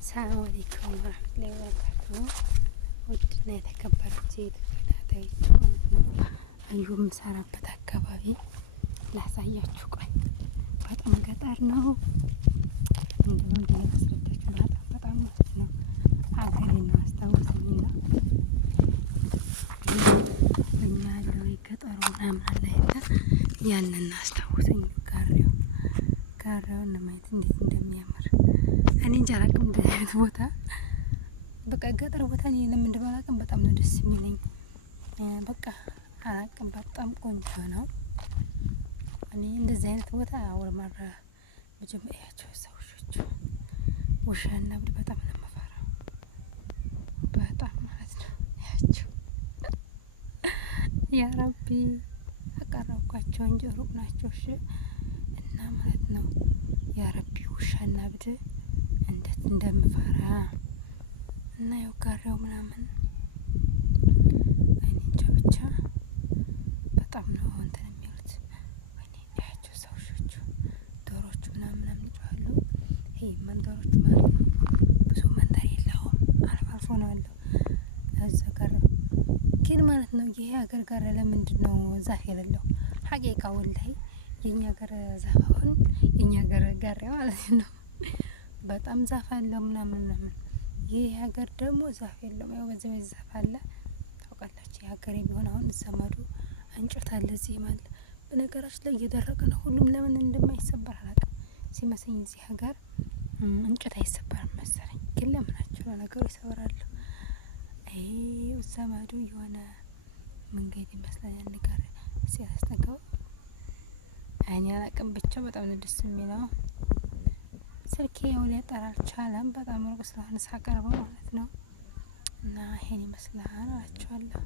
ሰላም አለይኩም ወራህመቱላሂ ወበረካቱሁ። ውድና የተከበራችሁ የተከታታዮች ማለት ነው አዩ የምሰራበት አካባቢ ላሳያችሁ። ቆይ በጣም ገጠር ነው። እንደውም እንደማስረዳችሁ በጣም ማለት ነው ሀገሬን ነው አስታውሰኝና እኛ ያለው የገጠሩ ምናምን አለ ያንን አስታውሰኝ። ጋራውን ለማየት እንዴት እንደሚያምር እኔ እንጃ አላውቅም። እንደዚህ አይነት ቦታ በቃ ገጠር ቦታ እኔ ለምን እንደባላውቅም በጣም ነው ደስ የሚለኝ። በቃ አላውቅም፣ በጣም ቆንጆ ነው። እኔ እንደዚህ አይነት ቦታ ወርማራ መጀመሪያቸው ሰዎች ውሻና ብድ በጣም ነው የምፈራው። በጣም ማለት ነው ያቸው ያ ረቢ አቀረብኳቸው እንጂ ሩቅ ናቸው። እሺ እና ማለት ነው ያ ረቢ ውሻና ብድ እንዴት እንደምፈራ እና ያው ጋራው ምናምን እኔ እንጃ ብቻ በጣም ነው እንትን የሚሉት። ወይኔ ያቸው ሰዎቹ ዶሮቹ ምናምን ይጮሃሉ። ይሄ መንደሮቹ ማለት ነው ብዙ መንደር የለውም፣ አልፎ አልፎ ነው ያለው እዛ ጋር ግን ማለት ነው። ይሄ ሀገር ጋር ለምንድን ነው ዛፍ የሌለው? ሀቂቃ ወላሂ የኛ ሀገር ዛፍ አሁን የኛ ሀገር ጋር ማለት ነው በጣም ዛፍ አለው ምናምን ምናምን። ይሄ ሀገር ደግሞ ዛፍ የለውም። ያው በዚህ ዛፍ አለ ታውቃላችሁ። የሀገሬ ቢሆን አሁን ዘመዱ እንጨት አለ እዚህም አለ። በነገራችን ላይ እየደረቀ ነው ሁሉም። ለምን እንደማይሰበር አላውቅም። ሲመስለኝ እዚህ ሀገር እንጨት አይሰበርም መሰለኝ። ግን ለምናቸው ነገሩ ይሰበራሉ። ዘመዱ የሆነ መንገድ ይመስለኛል ነገር ሲያስተካው እኔ አላውቅም። ብቻ በጣም ነው ደስ የሚለው። ስልኬ ያው ሊያጠራ አልቻለም፣ በጣም ሩቅ ስለሆነ ሳቀርበው ማለት ነው። እና ይሄን ይመስላል እላችኋለሁ።